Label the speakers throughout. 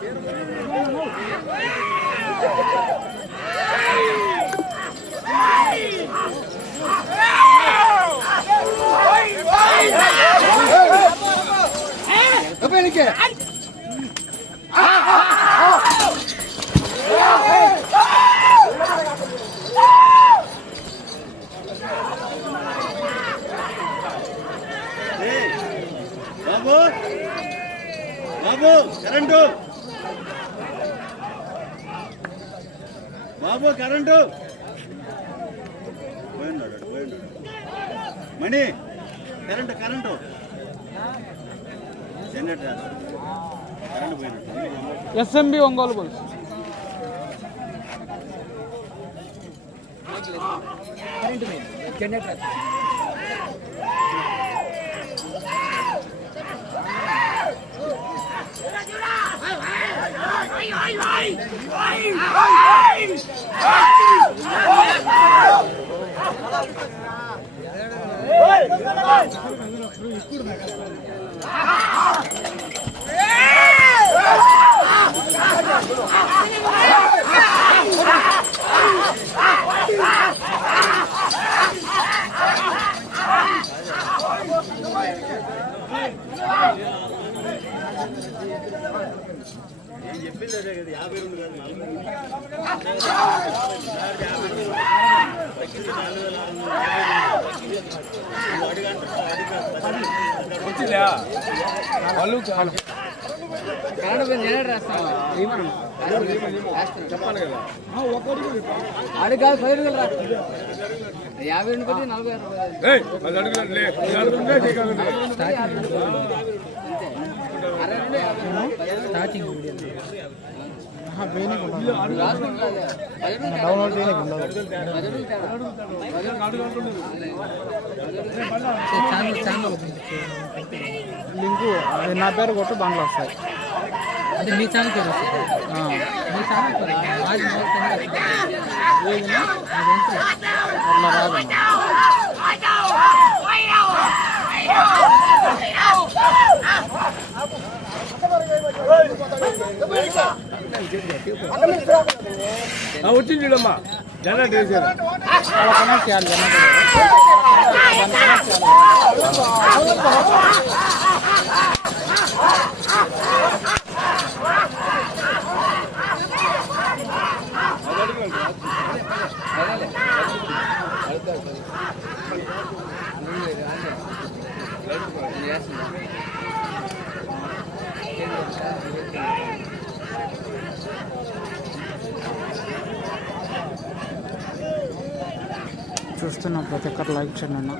Speaker 1: Thank you. Current current. Generator current పోయినట్టు. SMB Ongole bulls Ah!
Speaker 2: ఆడికి కాదు పది అడుగులు రా యాభై రెండు కొద్ది నలభై అరవై అరవై రెండు యాభై రాసుకుంటుంది పది అడుగులు తేడా. పది అడుగులు తేడా. పది అడుగులు
Speaker 3: లింకు అది నా పేరు కొట్టు దాంట్లో వస్తాయి.
Speaker 2: అంటే మీ ఛానల్ పేరు వస్తుంది. మీ ఛానల్?
Speaker 3: అట్లా రాదు.
Speaker 4: వచ్చింది చూడమ్మా జనరేట్ చేశారు
Speaker 3: అలా కనెక్ట్ చేయాలి చూస్తున్న ప్రతి ఒక్కరు లైక్ చేయండి అన్న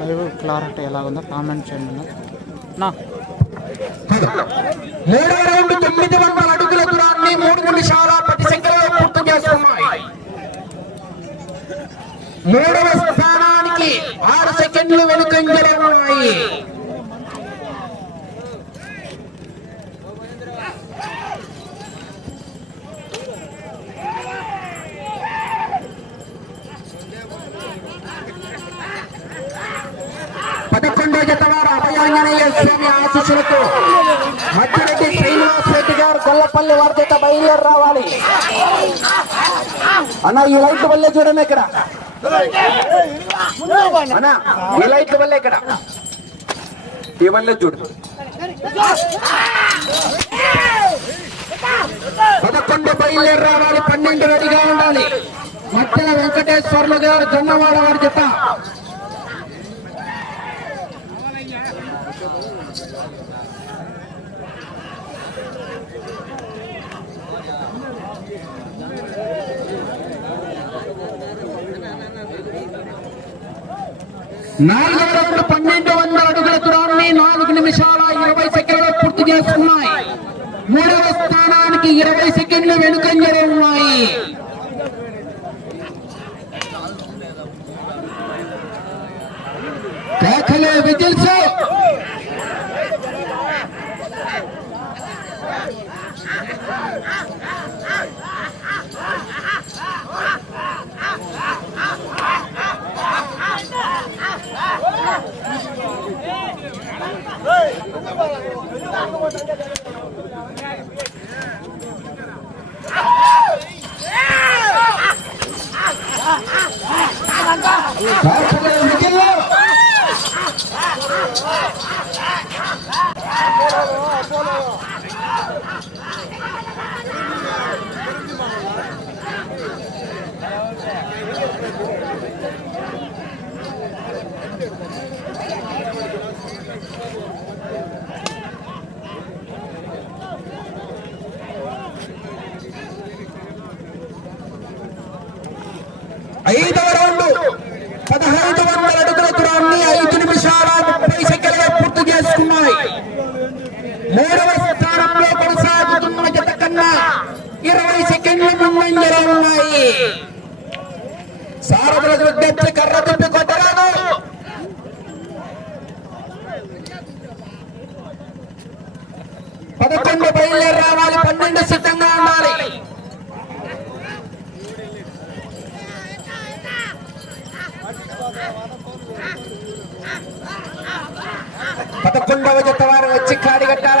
Speaker 3: లైవ్ క్లారిటీ ఎలా ఉందో కామెంట్ చేయండి అన్న. నా.
Speaker 5: మూడో రౌండ్ తొమ్మిది వందల అడుగుల దూరాన్ని మూడు నిమిషాల పది సెకండ్లలో పూర్తి చేస్తున్నాయి. మూడవ స్థానానికి ఆరు సెకండ్లు వెనుకంజలో ఉన్నాయి పదకొండో జత వారు అభయాంజనేయ స్వామి మధ్యరెడ్డి శ్రీనివాస్ రెడ్డి గారు గొల్లపల్లి వారి బయలుదేరి రావాలి. అన్న ఈ లైట్ వల్లే చూడండి ఇక్కడ. అన్న ఈ లైట్ వల్లే ఇక్కడ. ఈ వల్లే చూడు. పదకొండు బయలుదేరి రావాలి పన్నెండు రెడీగా ఉండాలి. మధ్యన వెంకటేశ్వర్లు గారు జొన్నవాడ వారి జత నాలుగవ రౌండ్ పన్నెండు వందల అడుగుల దూరాన్ని నాలుగు నిమిషాల ఇరవై సెకండ్లు పూర్తి చేస్తున్నాయి మూడవ స్థానానికి ఇరవై సెకండ్లు వెనుకంజలు ఉన్నాయి. విజిల్స్. Okay. మూడవ స్థానంలో కొనసాగుతున్న జత కన్నా ఇరవై సెకండ్లు ముందంజలో ఉన్నాయి. సారథులకు విజ్ఞప్తి కర్ర తిప్పి కొట్టరాదు. పదకొండు బయలుదేరి రావాలి పన్నెండు సిద్ధంగా ఉండాలి పదకొండవ జత వారు వచ్చి కాడి కట్టాల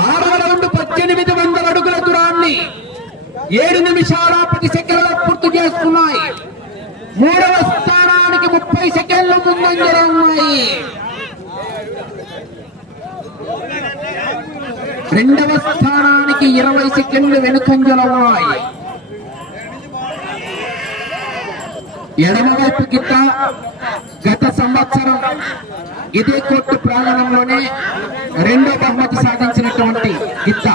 Speaker 5: ఆరవ రౌండ్ పద్దెనిమిది వందల అడుగుల దూరాన్ని ఏడు నిమిషాల పది సెకండ్లు పూర్తి చేస్తున్నాయి. మూడవ స్థానానికి ముప్పై సెకండ్లు ముందంజలో ఉన్నాయి. రెండవ స్థానానికి ఇరవై సెకండ్లు వెనుకంజలో ఉన్నాయి. ఎడమవైపు గిట్ట గత సంవత్సరం ఇదే కోర్టు ప్రాంగణంలోనే రెండో బహుమతి సాధించినటువంటి గిత్త.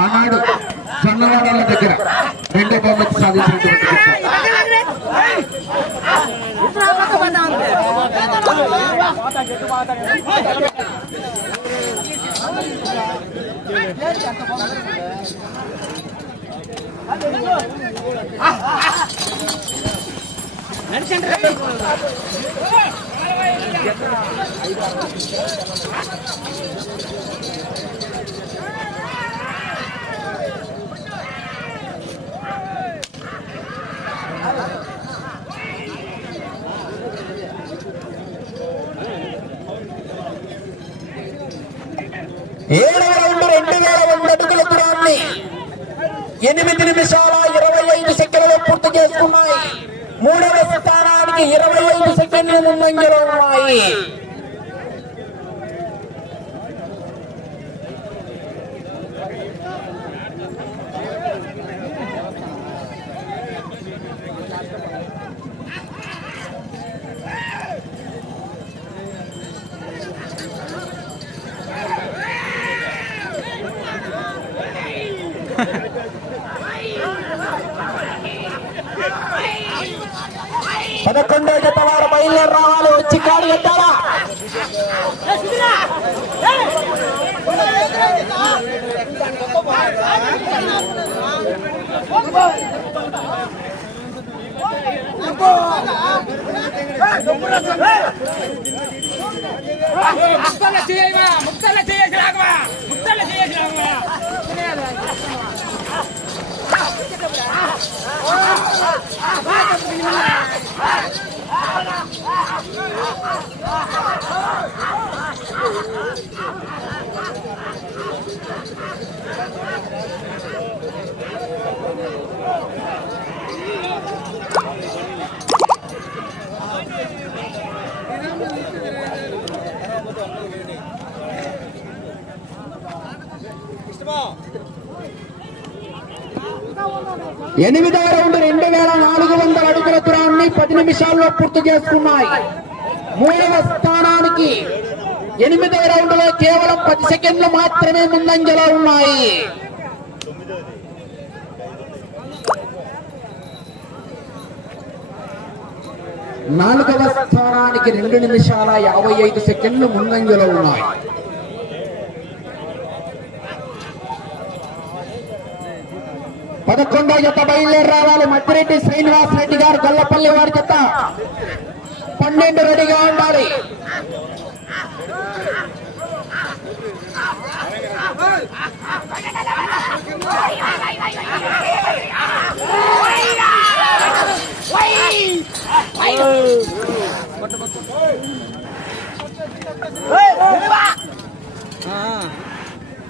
Speaker 5: ఆనాడు సన్నవాడాల దగ్గర రెండో బహుమతి సాధించినటువంటి గిత్త. நடிச்சேன் ఎనిమిది నిమిషాల ఇరవై ఐదు సెకండ్లు పూర్తి చేసుకున్నాయి. మూడవ స్థానానికి ఇరవై ఐదు సెకండ్లు ముందంజలో ఉన్నాయి పదకొండో జత వారు బయలుదేరి రావాలి వచ్చి కాడు కట్టాలా
Speaker 2: ముక్కలు చేయవా ముక్కలు చేసి రాకవా ముక్కలు
Speaker 5: ఎనిమిదో రౌండ్ రెండు వేల నాలుగు వందల అడుగుల దూరాన్ని పది నిమిషాల్లో పూర్తి చేసుకున్నాయి. మూడవ స్థానానికి ఎనిమిదో రౌండ్లో కేవలం పది సెకండ్లు మాత్రమే ముందంజలో ఉన్నాయి. నాలుగవ స్థానానికి రెండు నిమిషాల యాభై ఐదు సెకండ్లు ముందంజలో ఉన్నాయి. పదకొండో జత బయలుదేరి రావాలి మద్దిరెడ్డి శ్రీనివాస్ రెడ్డి గారు గొల్లపల్లి వారి జత పన్నెండు రెడీగా ఉండాలి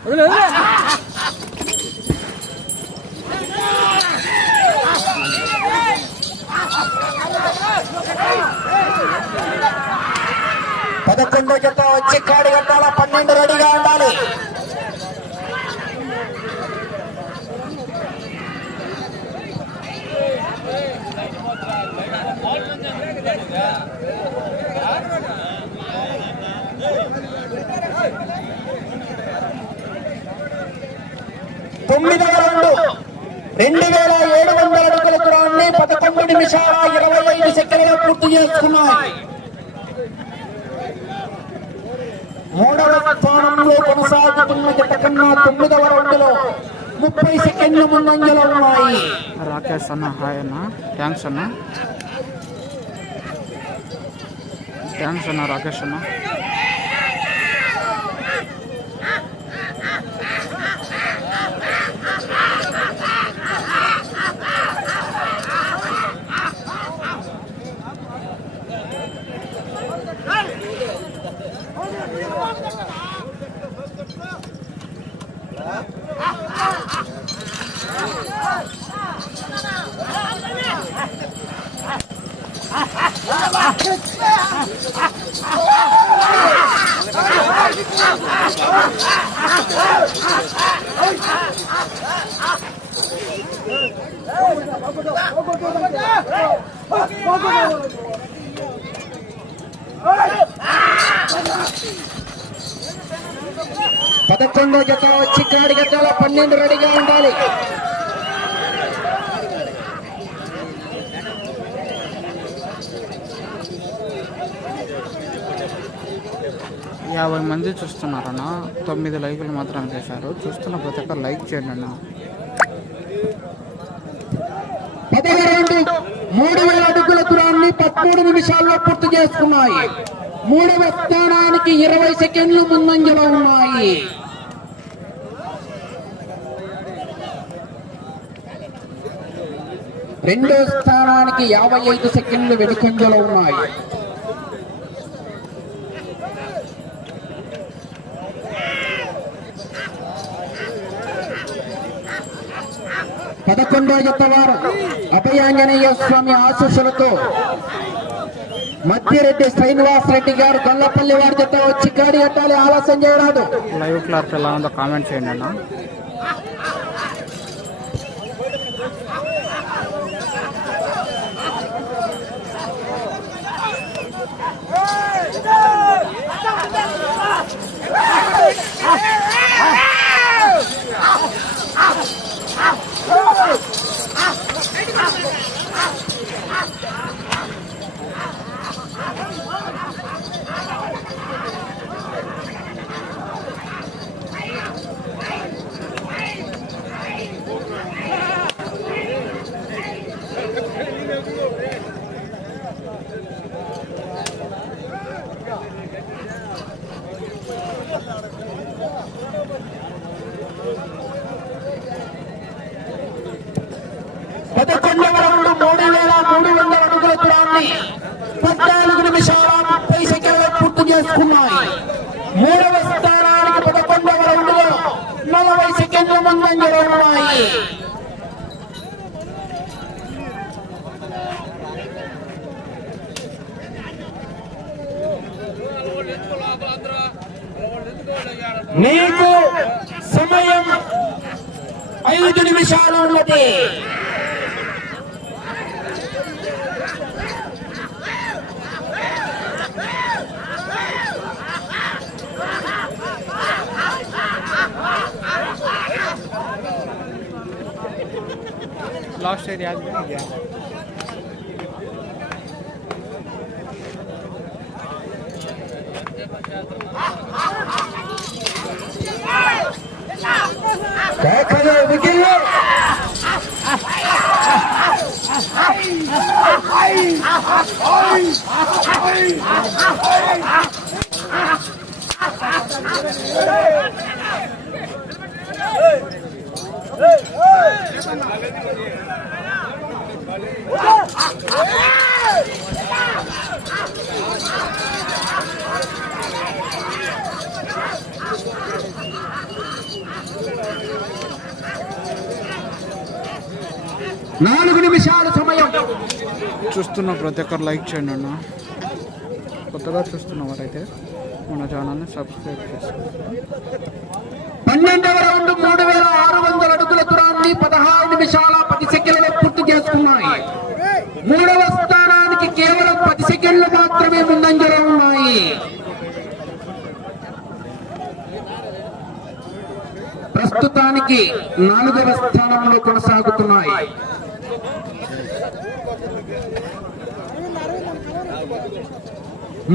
Speaker 2: వదిలే
Speaker 5: పదకొండో జత వచ్చి కాడి కట్టాల పన్నెండు రెడీగా ఉండాలి. తొమ్మిదవ రెండు రెండు వేల ఏడు వందల అడుగుల పదకొండు నిమిషాల ఇరవై ఐదు సెకండ్లు పూర్తి చేసుకున్నాయి. మూడవ స్థానంలో కొనసాగుతున్న జత కన్నా తొమ్మిదవ రౌండ్లో ముప్పై సెకండ్లు ముందంజలో ఉన్నాయి.
Speaker 3: రాకేష్ అన్న హాయ్ అన్న. థ్యాంక్స్ అన్న. థ్యాంక్స్ అన్న రాకేష్ అన్న. Hey!
Speaker 5: పదకొండో జత వచ్చి కాడి గట్టాల పన్నెండు రెడీగా ఉండాలి.
Speaker 3: యాభై మంది చూస్తున్నారన్న. తొమ్మిది లైకులు మాత్రం చేశారు. చూస్తున్న ప్రతి ఒక్క లైక్ చేయండి అన్న.
Speaker 5: మూడు వేల అడుగుల దూరాన్ని పదమూడు నిమిషాల్లో పూర్తి చేసుకున్నాయి. మూడవ స్థానానికి ఇరవై సెకండ్లు ముందంజలో ఉన్నాయి. రెండో స్థానానికి యాభై ఐదు సెకండ్లు వెనుకంజలో ఉన్నాయి. పదకొండో జత వారు అభయాంజనేయ స్వామి ఆశీస్సులతో మత్తిరెడ్డి శ్రీనివాస్ రెడ్డి గారు గొల్లపల్లి వారి జత వచ్చి గాడి కట్టాలి ఆలస్యం చేయరాదు.
Speaker 3: లైవ్ క్లారిటీ ఎలా ఉందో కామెంట్ చేయండి అన్న
Speaker 5: పదకొండవ రౌండ్ మూడు వేల మూడు వందల అడుగుల దూరాన్ని పద్నాలుగు నిమిషాల ముప్పై సెకండ్లు పూర్తి చేసుకున్నాయి మూడవ స్థానానికి పదకొండవ రౌండ్లో నలభై సెకండ్ల ముందంజలో ఉన్నాయి నీకు సమయం ఐదు నిమిషాలు ఉన్నది.
Speaker 3: Last year as Hey!
Speaker 5: నాలుగు నిమిషాల సమయం.
Speaker 3: చూస్తున్న ప్రతి ఒక్కరు లైక్ చేయండి అన్న. కొత్తగా చూస్తున్న వారైతే మన ఛానల్ని సబ్స్క్రైబ్ చేసుకోండి
Speaker 5: పన్నెండవ రౌండ్ మూడు వేల ఆరు వందల నుండి పదహారు నిమిషాల పది సెకండ్లు పూర్తి చేసుకున్నాయి. మూడవ స్థానానికి కేవలం పది సెకండ్లు మాత్రమే ముందంజలో ఉన్నాయి. ప్రస్తుతానికి నాలుగవ స్థానంలో కొనసాగుతున్నాయి.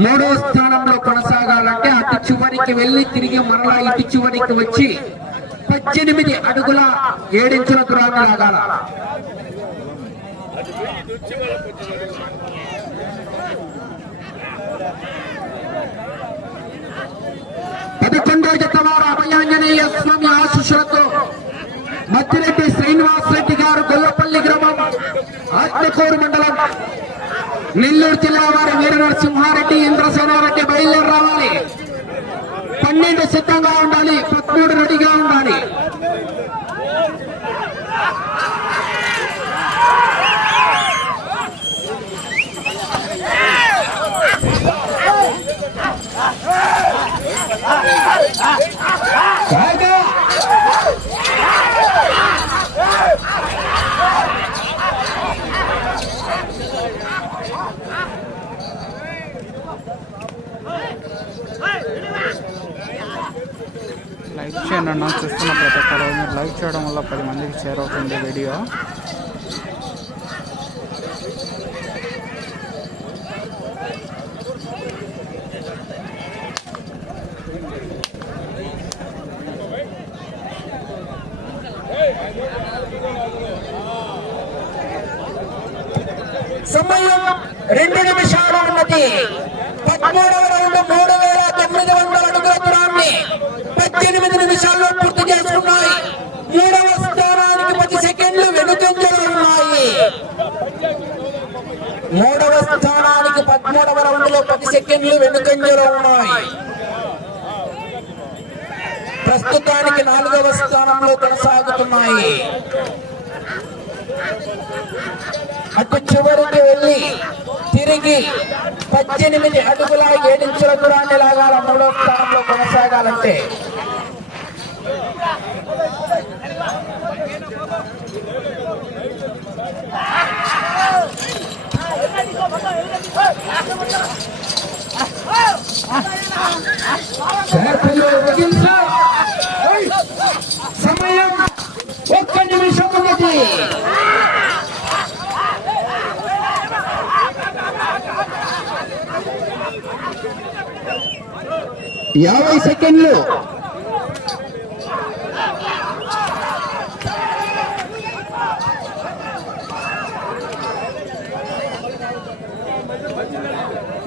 Speaker 5: మూడో స్థానంలో కొనసాగాలంటే అటు చివరికి వెళ్ళి తిరిగి మరలా ఇటు చివరికి వచ్చి పద్దెనిమిది అడుగుల ఏడించుల దూరాన్ని లాగాల పదకొండో జత వారు అభయాంజనేయ స్వామి ఆశిషులతో మధ్యరెడ్డి శ్రీనివాస్ రెడ్డి గారు గొల్లపల్లి గ్రామం ఆత్మకూరు మండలం నెల్లూరు జిల్లా వారి వీర నరసింహారెడ్డి ఇంద్రసేనారెడ్డి బయలుదేరి రావాలి. పన్నెండు సిద్ధంగా ఉండాలి పదమూడు రెడీగా ఉండాలి కాగా.
Speaker 3: లైక్ చేయండి అన్న. చూస్తున్న ప్రతి ఒక్కరు. మీరు లైక్ చేయడం వల్ల పది మందికి షేర్ అవుతుంది వీడియో.
Speaker 5: సమయం రెండు నిమిషాలు ఉన్నది పదమూడవ రౌండ్ మూడు వేల తొమ్మిది వందల అడుగుల దూరాన్ని. పద్దెనిమిది నిమిషాల్లో పూర్తి చేసుకున్నాయి. మూడవ స్థానానికి పది సెకండ్లు వెనుకంజలు ఉన్నాయి. మూడవ స్థానానికి పదమూడవ రౌండ్లో పది సెకండ్లు వెనుకంజలు ఉన్నాయి. ప్రస్తుతానికి నాలుగవ స్థానంలో కొనసాగుతున్నాయి. అటు చివరికి వెళ్ళి తిరిగి పద్దెనిమిది అడుగుల ఏడించుల దూరాన్ని లాగాల మూడో స్థానంలో కొనసాగాలంటే సమయం ఒక్క నిమిషం ఉన్నది యాభై సెకండ్లు.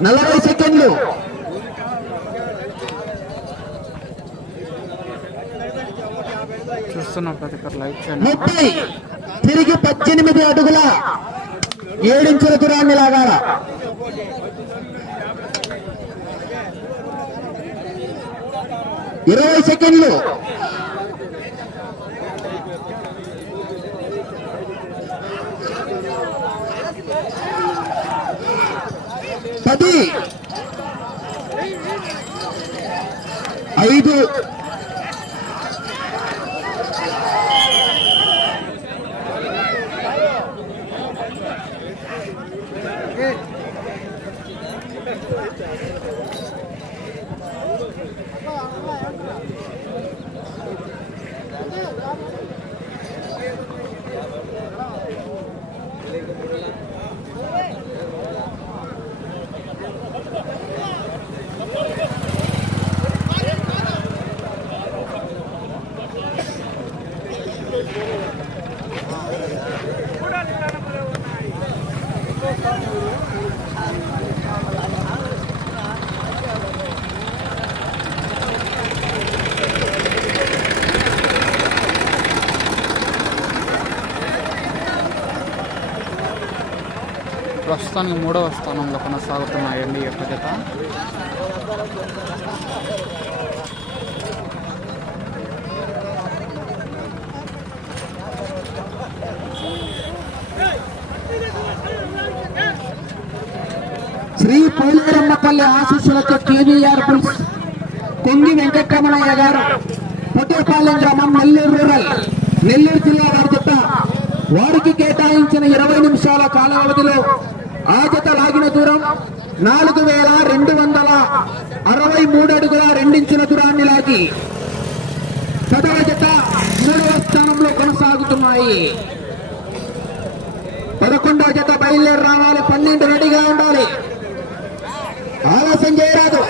Speaker 5: నలభై సెకండ్లు.
Speaker 3: చూస్తున్న ప్రతి ఒక్కరు లైక్ చేయండి
Speaker 5: ముప్పై. తిరిగి పద్దెనిమిది అడుగుల ఏడించుల దూరాన్ని లాగాల ఇరవై సెకండ్లు. పది. ఐదు.
Speaker 3: ప్రస్తుతానికి మూడవ స్థానంలో కొనసాగుతున్న ఎన్డీఏ యొక్క జత
Speaker 5: శ్రీ పోలేరమ్మపల్లి ఆశీస్సులతో కేవీఆర్ పుల్స్. కొంగి వెంకటరమణయ్య గారు పొట్టేపాలెం గ్రామం నెల్లూరు రూరల్ నెల్లూరు జిల్లా వారి జత వారికి కేటాయించిన ఇరవై నిమిషాల కాల వ్యవధిలో ఆ జత లాగిన దూరం నాలుగు వేల రెండు వందల అరవై మూడు అడుగుల రెండించిన దూరాన్ని లాగి పదవ జత మూడవ స్థానంలో కొనసాగుతున్నాయి. పదకొండవ జత బయలుదేరి రావాలి. పన్నెండు రెడీగా ఉండాలి. ఆలస్యం చేయరాదు.